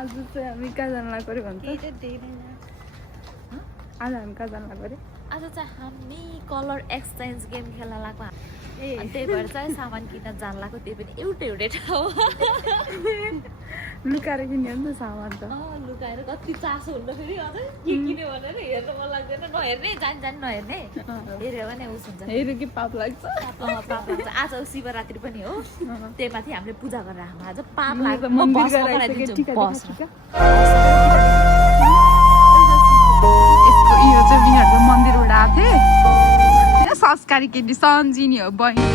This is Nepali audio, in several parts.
आज चाहिँ हामी कहाँ जान लाग्यो भन्छ आज हामी कहाँ जान लाग्यो आज चाहिँ हामी कलर एक्सचेन्ज गेम खेल्न लाग्यो अनि त्यही भएर चाहिँ सामान किन्न जान लाग्यो त्यही पनि एउटै ठाउँ लुकाएर किन्यो नि त सामान त लुकाएर कति चासो हुन्छ फेरि अझै के किन्यो भनेर हेर्नु मन लाग्दैन नहेर्ने जान नहेर्ने हेऱ्यो भने उस हुन्छ हेऱ्यो कि पाप लाग्छ पाप लाग्छ आज शिवरात्रि पनि हो त्यही माथि हामीले पूजा गरेर आएको आज पाप लाग्छ मन्दिर गइराखेको यो चाहिँ बिहारको मन्दिरबाट आएको थिएँ संस्कारी केटी सन्जिनी हो बहिनी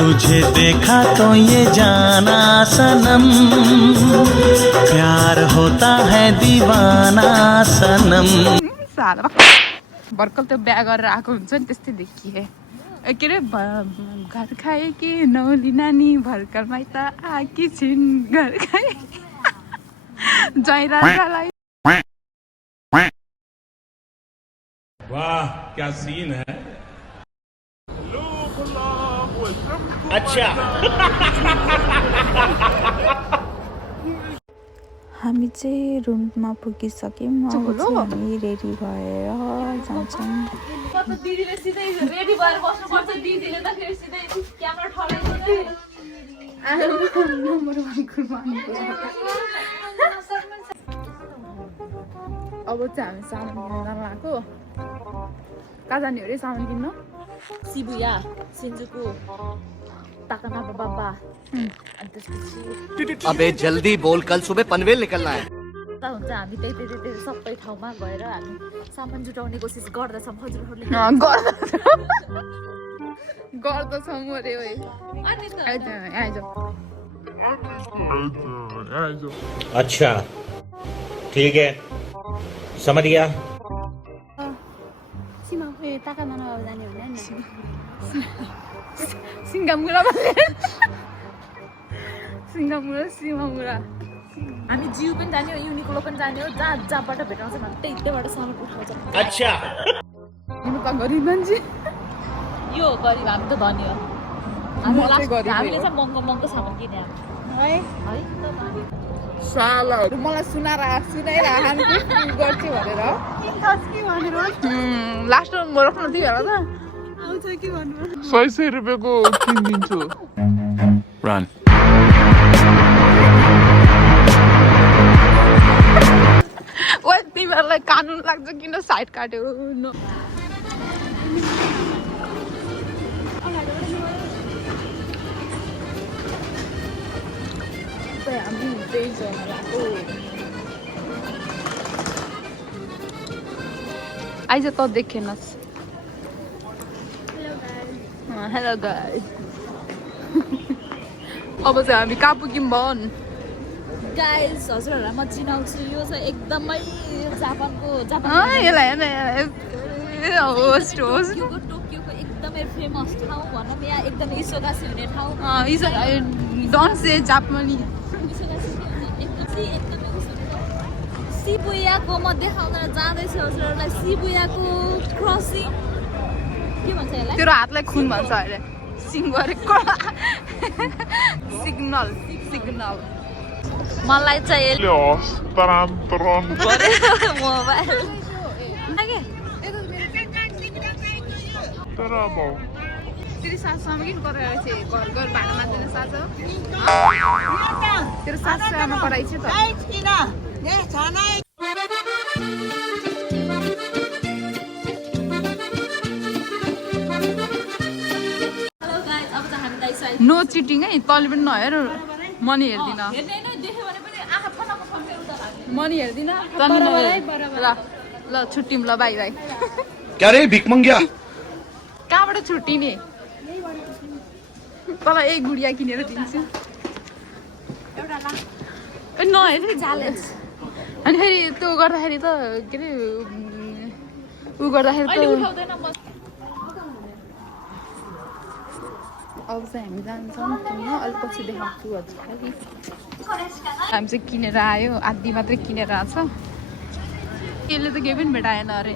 तुझे देखा तो ये जाना सनम प्यार होता है दीवाना सनम साला भर्खर त्यो बिहा गरेर आएको हुन्छ नि त्यस्तै देखिए के अरे घर खाए कि नौली नानी भर्खर माइत आकी छिन् घर खाए जयराजालाई वाह क्या सीन है अच्छा हामी चाहिँ रुममा पुगिसक्यौँ अब चाहिँ हामी रेडी भएर जान्छौँ दिदीले सिधै रेडी भएर बस्नुपर्छ दिदीले त फेरि सिधै क्यामेरा अब चाहिँ हामी सामान किन्न जान लाग्यो कहाँ जाने हो अरे सामान किन्न शिबुया सिन्जुकु ताकानाबा बाबा अनि त्यसपछि अबे जल्दी बोल कल सुबह पनवेल निकलना है हुन्छ हामी त्यही सबै ठाउँमा गएर हामी सामान जुटाउने कोसिस गर्दैछौँ हजुरहरूले गर्दछौँ अरे ओए अच्छा ठीक है समझ गया सिङ्गामुरा सिङ्गामुरा हामी जिउ पनि जाने हो युनिक्लो पनि जाने हो जहाँबाट भेटाउँछ भने त्यहीबाट सामान उठाउँछ अच्छा तिमी त गरिब मान्छे यो गरिब हामी त धनी हो हामीले चाहिँ महँगो सामान किने है सालहरू मलाई सुनाइरहनु गर्छु भनेर लास्टमा म रोक्न दियो होला त आउँछ के भन्नु 100 रुपियाँको किनिदिन्छु रन ओ तिमीहरूलाई कानुन लाग्छ किन साइड काट्यो हामी त्यही आइज त देखेनस् हेलो गाइस अब चाहिँ हामी कहाँ पुग्यौँ भन गाइस हजुरहरूलाई म चिनाउँछु यो चाहिँ एकदमै जापानको टोकियोको एकदमै फेमस ठाउँ भनौँ यहाँ एकदमै इसोगासी हुने ठाउँ डोन्ट से जापानी शिबुयाको म देखाउन जाँदैछु हजुरहरूलाई शिबुयाको क्रसिङ के भन्छ यसलाई तेरो हातलाई खुन भन्छ अरे सिग्नल मलाई चाहिँ मोबाइल तेरो सासूआमा किन कराएछ घर भाडा मान्दैन सासू तेरो सासूआमा कराएछ त नो चिटिङ है तैँले पनि नहेर मनी हेर्दिन मनी हेर्दिन ल छुट्टिम ल बाई बाई क्या रे भिख मंग्या कहाँबाट छुट्टिने तँलाई एक गुडिया किनेर दिन्छु नहेर अनि फेरि त्यो गर्दाखेरि त के अरे उ गर्दाखेरि त अब चाहिँ हामी जान्छौँ किन अलिक पछि देखाउँछु हजुर हामी चाहिँ किनेर आयो आधी मात्रै किनेर आएको छ यसले त केही पनि भेटाएन अरे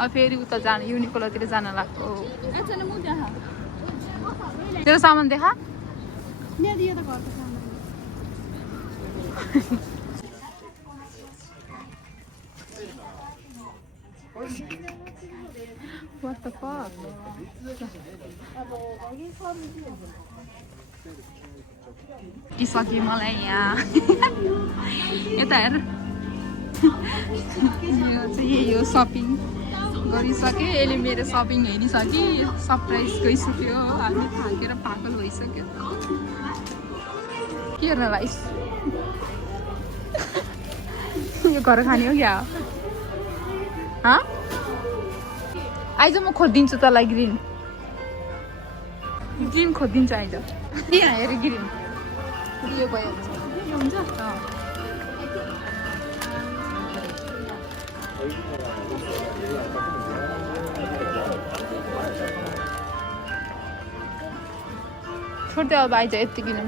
अब फेरि उता जानु युनिकोलातिर जान लाग्यो तेरो सामान देखा What the fuck? किसके मलाई यहाँ यता हेर यो चाहिँ यही हो सपिङ गरिसक्यो यसले मेरो सपिङ हेरिसक्यो सरप्राइज गइसक्यो हामी थाकेर पागल भइसक्यो के हेर्न लाइस यो घर खाने हो क्या हाँ आइज म खोजिदिन्छु तँलाई ग्रिन ग्रिन खोजिदिन्छु आइज यहाँ हेर ग्रिन यो भइहाल्छ हुन्छ छोड्दै अब आइज यति किन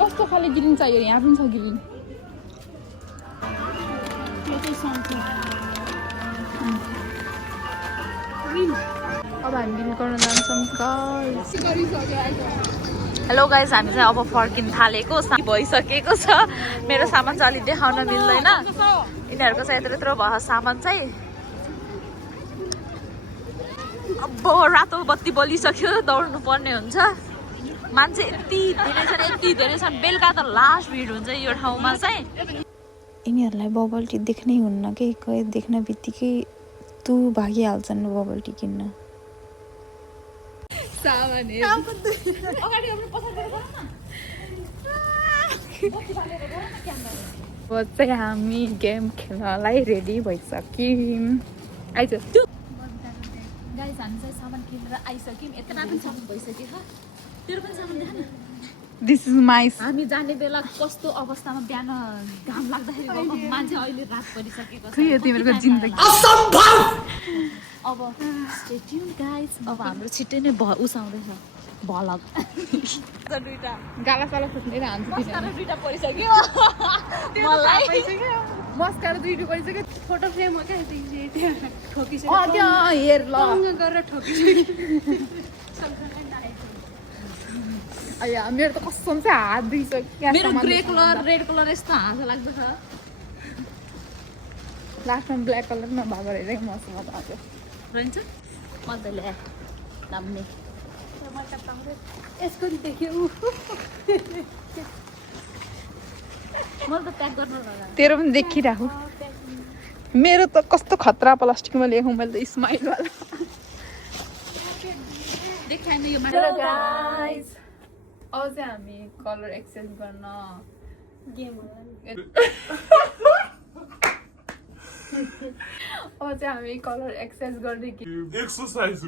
कस्तो खाले ग्रिन चाहियो यहाँ पनि छ ग्रिन अब हामी ग्रिन गर्न जान्छौँ हेलो गाइज हामी चाहिँ अब फर्किन थालेको भइसकेको छ मेरो सामान चाहिँ अलिक देखाउन मिल्दैन यिनीहरूको चाहिँ यत्रो यत्रो भयो सामान चाहिँ अब रातो बत्ती बलिसक्यो दौड्नु पर्ने हुन्छ मान्छे यति धेरै छन् बेलुका त लास्ट भिड हुन्छ यो ठाउँमा चाहिँ यिनीहरूलाई बबल टी देख्नै हुन्न कि कहीँ देख्न बित्तिकै तु भागिहाल्छन् बबल टी किन्न चाहिँ हामी गेम खेल्नलाई रेडी भइसक्यौँ आइज गाइस हामी चाहिँ सामान किनेर आइसक्यौँ यत्रो पनि सामान भइसक्यो तेरो पनि सामान देखा न दिस इज माई हामी जाने बेला कस्तो अवस्थामा बिहान घाम लाग्दाखेरि गएको मान्छे अहिले रात परिसकेको छ तिमीहरूको जिन्दगी अब स्टे ट्युन गाइस अब हाम्रो छिट्टै नै उसाउँदैछ भलक दुईटा गालासाला फुट्नेर हान्छ दुईटा परिसक्यो मलाई मस्काएर दुईटो परिसक्यो फोटो फ्रेम हो क्या ठोकिसक्यो हेर ल गरेर ठोकिसक्यो मेरो त कसम चाहिँ हात दुइसक्यो मेरो ग्रे कलर रेड कलर यस्तो हाँसो लाग्दछ लास्टमा ब्ल्याक कलर नभएको हेरेको मसँग भएको रहन्छ मजाले नाम्ने यसको नि देख्यो मैले त प्याक गर्न लगा तेरो पनि देखिराखु मेरो त कस्तो खतरा प्लास्टिकमा ल्याएको मैले त स्माइल वाला देखाएन यो हेलो गाइस अब चाहिँ हामी कलर एक्सचेन्ज गर्न गेम अब चाहिँ हामी कलर एक्सचेन्ज गर्ने कि एक्सरसाइज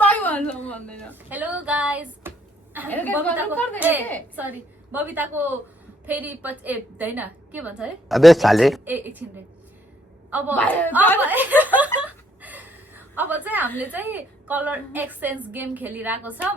पाइ भन्छ भन्दैन हेलो गाइस पर्दैन सरी बबिताको फेरि हैन के भन्छ है अबे साले एकछिन रे अब चाहिँ हामीले चाहिँ कलर एक्सचेन्ज गेम खेलिरहेको छौँ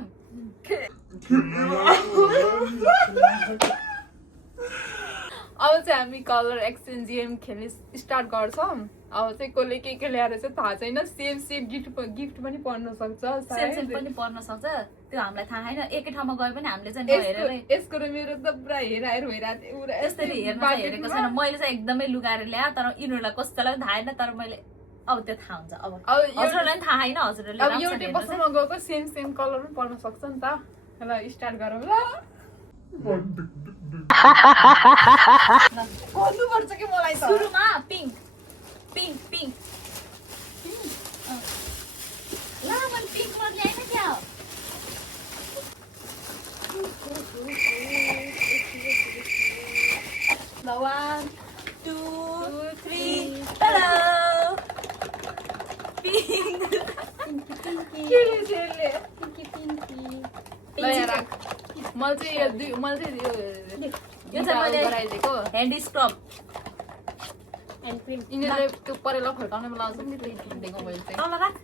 अब चाहिँ हामी कलर एक्सचेन्ज गेम खेल्ने स्टार्ट गर्छौँ अब चाहिँ कसले के ल्याएर चाहिँ थाहा छैन सेम गिफ्ट पनि पर्न सक्छ सेम पनि पर्न सक्छ त्यो हामीलाई थाहा छैन एकै ठाउँमा गए पनि हामीले चाहिँ नहेरेरै यसको र मेरो त पुरा हेराएर भइरहेको त्यसरी हेर्न चाहिँ हेरेको छैन मैले चाहिँ एकदमै लुगाएर ल्याएँ तर यिनीहरूलाई कसैलाई पनि थाहा छैन तर मैले अब त्यो थाहा हुन्छ अब हजुरहरूलाई पनि थाहा छैन हजुरहरूले अब एउटै बसमा गएको सेम कलर पनि पर्न सक्छ नि त ल स्टार्ट गरौँ ल खोज्नुपर्छ कि मलाई त सुरुमा पिङ्क पिङ्क पिङ्क ला मैले पिङ्क कलर ल्याएन क्या ल 1 2 3 हेलो पिङ्क मैले चाहिँ गराइदिएको ह्यान्ड स्क्रब यिनीहरूले त्यो परेला फर्काउने लाउँछ नि त्यही किनिदिएको मैले चाहिँ तल राख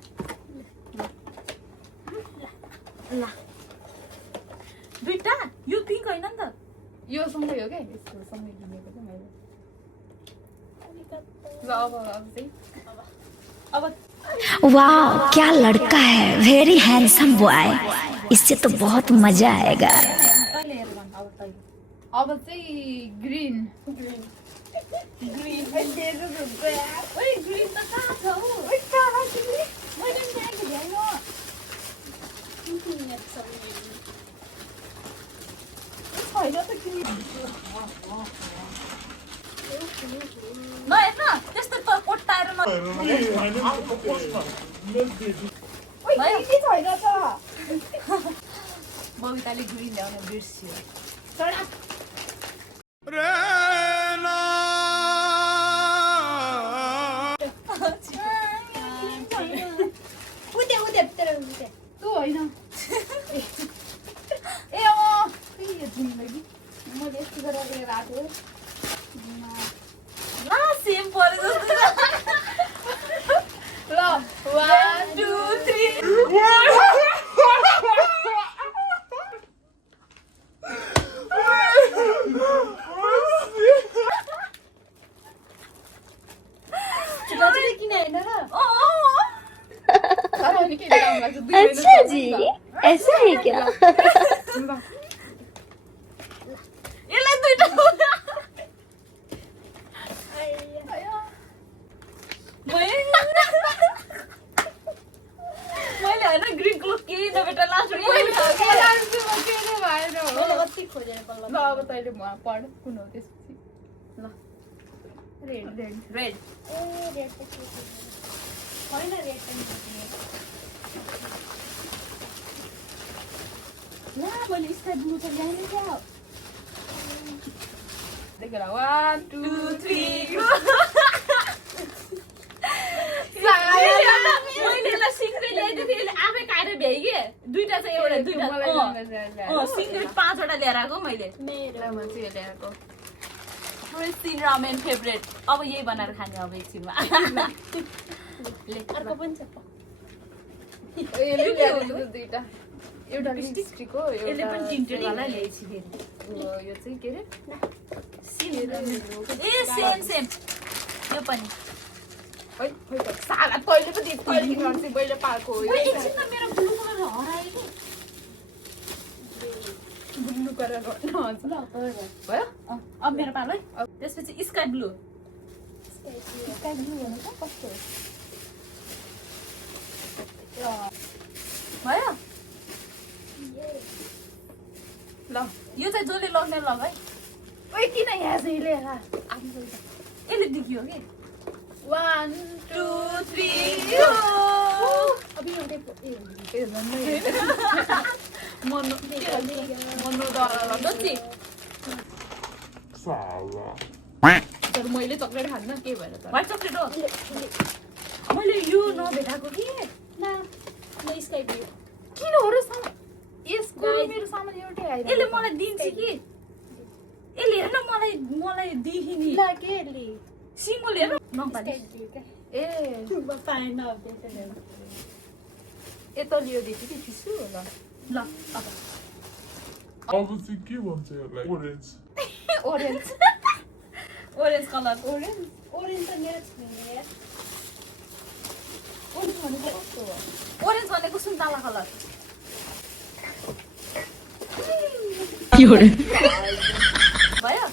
ल दुईटा यो पिङ्क होइन नि त यो सँगै हो क्या यसको सँगै किनेको चाहिँ मैले ल अब चाहिँ वाह क्या लड़का है वेरी हैंडसम बॉय इससे तो बहुत मजा आएगा अब चाहिँ ग्रिन नहेर्न त्यस्तो त कोट्टाएर बबिताले ग्रिन ल्याउन बिर्सियो तँ होइन ए मैले यस्तो गरेर लिएर आएको ला सेम परेको ल 1 2 3 अच्छा जी ऐसा है क्या यसलाई दुईटा मैले होइन ग्रिन कलर केही नभेटा लास्टमा ल अब तैँले पढ कुन हो त्यसपछि ल रेड रेड ला मैले स्काई ब्लू त ल्याएँ क्या देखेर 1 2 3 मैले यसलाई सिङ्गै ल्याइदिएको थिएँ यसले आफै खाएर भ्याइ के दुईटा चाहिँ एउटा दुईटा सिङ्गै 5वटा ल्याएर आएको मैले सिन रामेन फेभरेट अब यही बनाएर खाने अब एकछिनमा अर्को पनि छ दुईटा एउटा लिपस्टिक हो यसले पनि टिन्टेड वाला ल्याएछि फेरि यो चाहिँ के ए अरे सेम सेम यो पनि साला तैँले पो दिएको तैँले किन गर्छ मैले पाएको हो एकछिनमा मेरो ब्लू कलर हरायो कि बुल्लु गरेर गर्न हजुर भयो अब मेरो पालो है त्यसपछि स्काई ब्लू भयो ल यो चाहिँ जसले लग्ने लग है ओइ किन यहाँ चाहिँ लिएर यसले देखियो कि 1 2 3 तर मैले चक्लेट खान्न के भएर त व्हाइट चक्लेट हो मैले यो नभेटाएको कि स्काई ब्लू किन हो र यसको मेरो सामान एउटै आइरहेको यसले मलाई दिन्छ कि यसले हेर्न मलाई दिही नि ल के ले सिङ्गल हेर्न नपाली ए पाएन यता लियो देखि कि फिसु ल ल अब चाहिँ के भन्छ यसलाई orange orange orange colour orange त मेरो छैन यार ओरेन्ज भनेको सुन्तला कलर भयो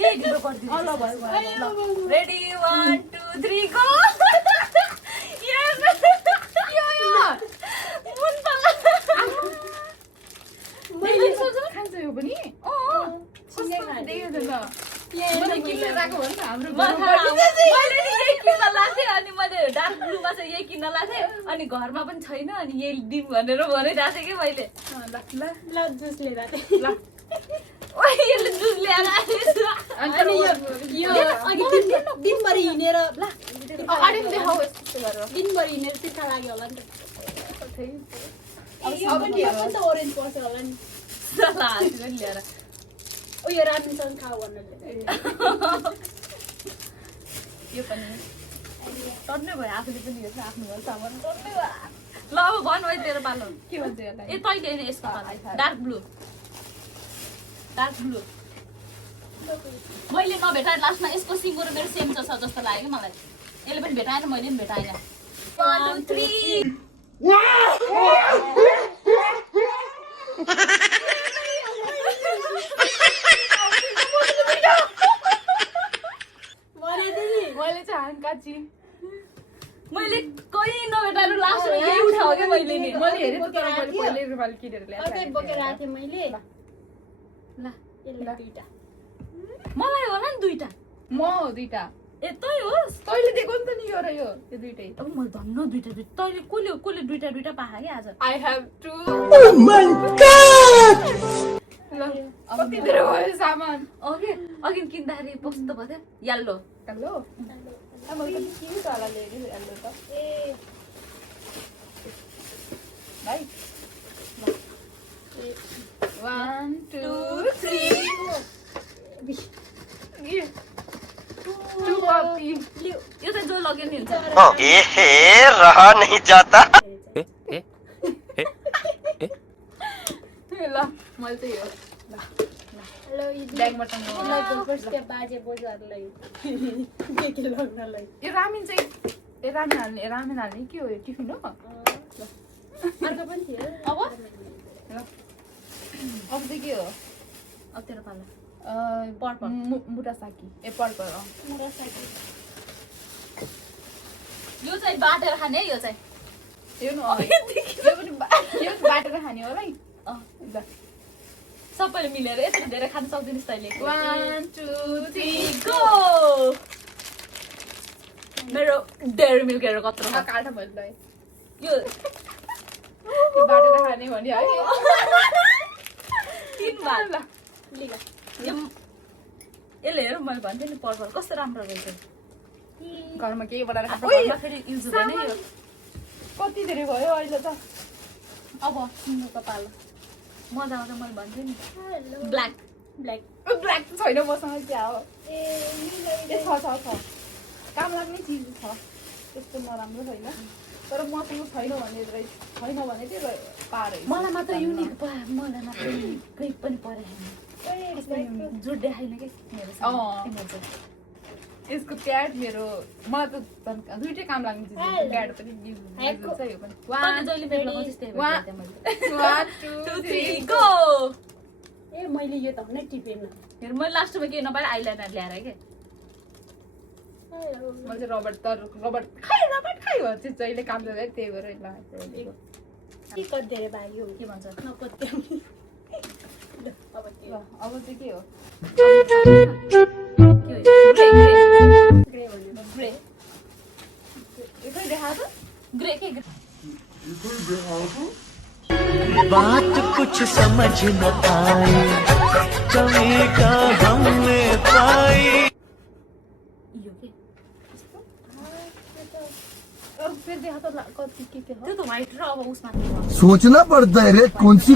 यही ढिलो गरिदिनु रेडी 1 2 3 गो खान्छ यो पनि मैले किनेर आएको हो नि त हाम्रो मैले यही किन्न लाग्थेँ अनि मैले डार्क ब्लूमा चाहिँ यही किन्न लाग्थेँ अनि घरमा पनि छैन अनि यही दिउँ भनेर भनिरहेको थिएँ कि मैले ल जुस लिएर ल यसले जुस ल्याएर अनि यो अघि दिनभरि हिँडेर अगाडि पनि देखाऊ यस्तो गरेर दिनभरि हिँडेर तिर्खा लाग्यो होला नि त ओरेन्ज पर्छ होला नि ल्याएर उयो राम्रोसँग खाऊ भन्नु यो पनि टन्नै भयो आफूले पनि यो आफ्नो घर सामान टन्नै भयो ल अब भन है तेरो पालो के भन्छ यसलाई ए तैँले नि यसको पालो डार्क ब्लू मैले नभेटाएँ लास्टमा यसको सिङ्गो र मेरो सेम छ जस्तो लाग्यो कि मलाई यसले पनि भेटाएन मैले पनि भेटाएन 1 2 3 मैले चाहिँ हानकाची मैले कहीँ नभेटाएर लास्टमा यही उठायो क्या मैले नि मैले हेरेँ त तर मैले पहिले रुमाल किनेर ल्याएको अर्कै बोकेर आएको थिएँ मैले ल यसले दुईटा मलाई होला नि दुईटा म हो दुईटा ए तै होस् तैँले दिएको नि त नि यो र यो दुईटै अब मैले धन्न दुईटा तैँले कसले दुईटा पाखा कि आज आई हेभ टु ल कति धेरै भयो सामान अघि किन्दाखेरि कस्तो भयो यल्लो हेलो मैले त के होला ल्याएको हेलो त ए भाइ 1 2 3 टु कपी यो चाहिँ जो लग्यो नि हुन्छ रहा नहीं जाता ल मैले चाहिँ यो हेलो ब्यागबाट त्यो बाजे बोजूहरूलाई के लग्नलाई यो रामेन चाहिँ रामेन हाल्ने के हो यो टिफिन हो अर्को पनि थियो अब ल अब चाहिँ के हो अब तेरो पालो मुटा साकी ए पर्पल यो चाहिँ बाटेर खाने है यो चाहिँ यो पनि बाटेर खाने होला है ल सबैले मिलेर यत्रो धेरै खान सक्दिनस् तैँले 1 2 3 गो मेरो डेरी मिल्कहरू कत्रो छ काट्छ मैले यो बाटेर खाने भने है 3 बार ल यसले हेर मैले भन्थेँ नि पर्पल कस्तो राम्रो रहेछ घरमा केही बनाएर घरमा फेरि युज हुँदैन यो कति धेरै भयो अहिले त अब सुन्नुको पालो मजा आउँछ मैले भन्थेँ नि ब्ल्याक ब्ल्याक ब्ल्याक छैन मसँग क्या हो ए छ काम लाग्ने चिज छ त्यस्तो नराम्रो छैन तर मसँग छैन भने चाहिँ पार मलाई मात्र युनिक मलाई मात्र केही पनि परेन जुट देखाइन कि मेरो यसको प्याड मेरो मलाई त दुइटै काम लाग्ने चिज प्याड पनि युज हुन्छ यो पनि 1 2 3 गो ए मैले यो त हुनै टिपेन हेर मैले लास्टमा के नपाएर आइलाइनर ल्याएर के मैले चाहिँ रबर्ट खाइ भन्छ जहिले काम गर्दा त्यही भएर लगाएको के कति धेरै भाग्यो के भन्छ नकत्याउने अब त्यो अब चाहिँ के हो ग्रे भन्यो ग्रे यसै देखाएको ग्रे के बात कुछ समझ न आए कमी का हमने पाई यो के फिर देखा त कति के हो त्यो त व्हाइट र अब उसमा सोचना पड़ता है रे कौन सी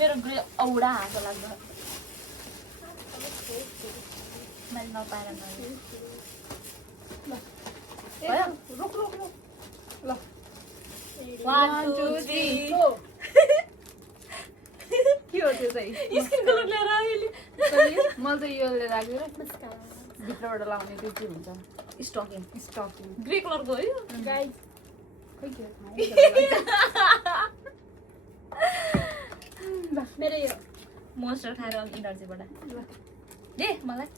मेरो ग्रे औडा हाँसो लाग्छ मैले नपाएर भयो रुक ल 1 2 3 के हो त्यो चाहिँ स्किन कलर ल्याएर आइले मैले चाहिँ यो लिएर आएको भित्रबाट लाउने त्यो के हुन्छ स्टकिङ स्टकिङ ग्रे कलरको हो यो गाइस खै के मेरो यो मोन्स्टर खाएर इनर्जीबाट दे मलाई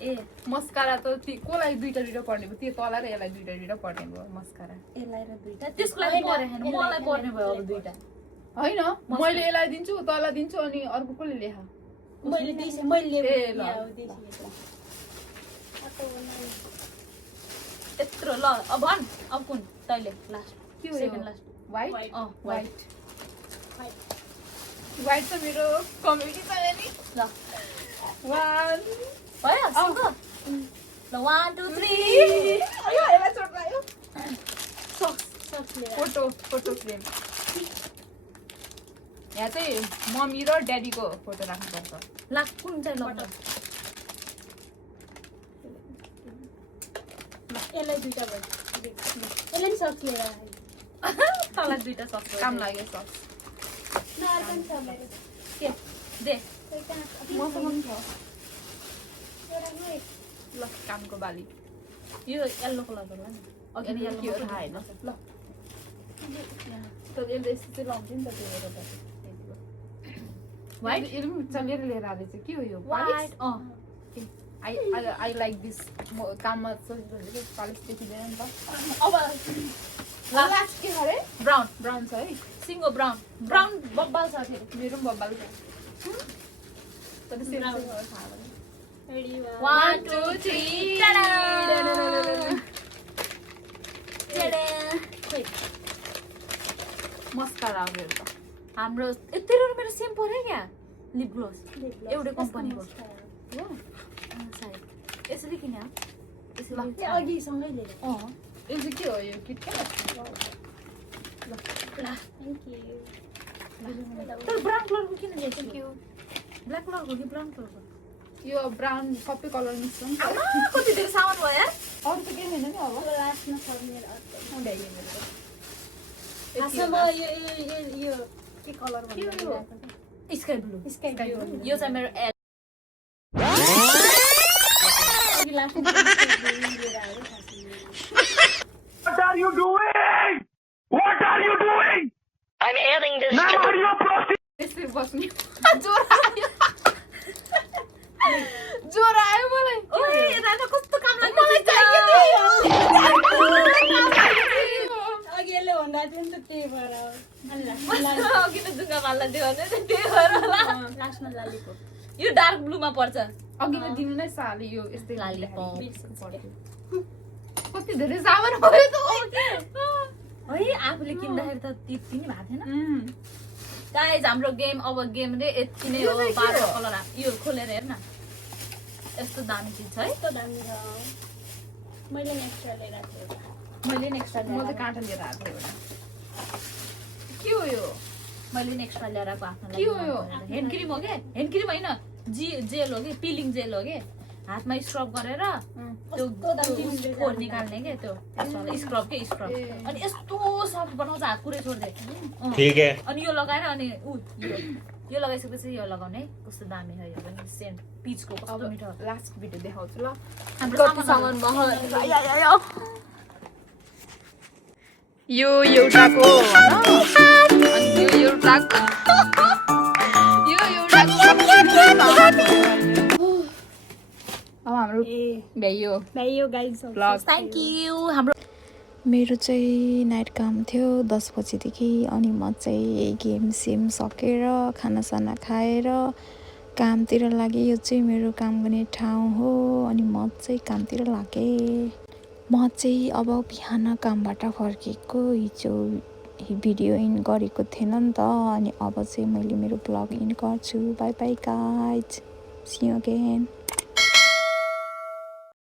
ए मस्कारा त कसलाई दुईटा पर्ने भयो त्यो तल र यसलाई दुईटा पर्ने भयो मस्कारा यसलाई र दुईटा त्यसको लागि परे हैन मलाई पर्ने भयो अब दुईटा होइन मैले यसलाई दिन्छु तँलाई दिन्छु अनि अर्को कसले लेखा मैले दिएँ मैले ए ल यत्रो ल अब भन अब कुन तैले लास्ट के हो second last white white white त मेरो कमेडी छ नि ल 1 भयो सिङ्गो ल 1 2 3 अयो यसलाई चोट लाग्यो फोटो फ्रेम यहाँ चाहिँ मम्मी र ड्याडीको फोटो राख्नुपर्छ ला कुन चाहिँ ल यसलाई दुईटा भयो यसलाई नि सक्स लिएर आयो तँलाई दुईटा सक्छ काम लाग्यो सक्स न अर्को नि छ मेरो के दे खोइ कहाँ मसँग पनि छ एउटामै ल कामको बाली यो येल्लो कलरको होला नि अघि नै येल्लो के हो थाहा होइन ल तर यसले यस्तो चाहिँ लाउँथ्यो नि त त्यो भएर White? यसले पनि चलेर लिएर आएको चाहिँ के हो यो वाइट आई लाइक दिस काममा सजिलो हुन्छ कि पालिस देखिँदैन नि त अब लास्ट के छ अरे ब्राउन ब्राउन छ है सिङ्गो ब्राउन ब्राउन बब्बल छ फेरि मेरो पनि बब्बाल छ तर सेम Brown. थाहा भएन रेडी 1 2 3 मस्कारा हो मेरो त हाम्रो तेरो र मेरो सेम पर्यो क्या लिप ग्लोस एउटै कम्पनीको हो सायद यसरी किन यसरी अघि सँगै लिएर यो चाहिँ के हो यो किटक्याट थ्याङ्क यू तर ब्राउन कलरको किन ल्याएको ब्ल्याक कलरको कि ब्राउन कलरको यो ब्राउन सबै कलर मिक्स छ नि त कति धेरै सामान भयो यार अरू त केही छैन नि अब लास्टमा छ मेरो अर्को भ्याइयो मेरो खासमा यो के कलर भन्नु स्काई ब्लू स्काई ब्लू यो चाहिँ मेरो एल अघि लास्टमा लिएर आयो What are you doing? What are you doing? I'm adding this. Now are you proceeding? यसरी बस्ने ज्वरो आयो मलाई ओए राजा कस्तो काम लाग्यो मलाई चाहियो अघि यसले भन्दा थियो नि त त्यही भएर हो। अघि त जुङ्गा माल्ला दियो भने त्यही भएर होला लास्टमा लालीको यो डार्क ब्लूमा पर्छ अघिल्लो दिनु नै साले यो यस्तै लालीपप। कति धेरै सामान भयो त है आफूले किन्दाखेरि त त्यति नै भएको थिएन गाइज हाम्रो गेम अब गेम रे यति नै हो 12 कलर यो खोलेर हेर न यस्तो दामी चिज छ है कस्तो दामी छ मैले नेक्स्ट लिएर आएको थिएँ मैले नेक्स्ट म चाहिँ काँटा लिएर आएको थिएँ एउटा के हो यो मैले नेक्स्ट लिएर आएको आफ्नो के हो यो? ह्यान्ड क्रिम हो के ह्यान्ड क्रिम होइन जेल हो कि पिलिङ जेल हो के हातमा स्क्रब गरेर त्यो फोहोर निकाल्ने के त्यो स्क्रब के स्क्रब ए। अनि यस्तो सफ्ट बनाउँछ हात पुरै छोड्दै ठीक है अनि यो लगाएर अनि यो लगाइसकेपछि यो लगाउने कस्तो दामी छ यो पनि सेन्ट पिचको कस्तो मिठो लास्ट भिडियो देखाउँछु ल हाम्रो सामान यो एउटाको भन अनि यो एउटाको यो एउटाको अब हाम्रो भ्याइयो भाइयो गाइज ब्लग थ्याङ्क यू हाम्रो मेरो चाहिँ नाइट काम थियो 10 बजीदेखि अनि म चाहिँ गेम सेम सकेर खानासाना खाएर कामतिर लागेँ। यो चाहिँ मेरो काम गर्ने ठाउँ हो अनि म चाहिँ कामतिर लागेँ। म चाहिँ अब बिहान कामबाट फर्केको हिजो भिडियो इन गरेको थिएन नि त अनि अब चाहिँ मैले मेरो ब्लग इन गर्छु। Bye bye guys see you again.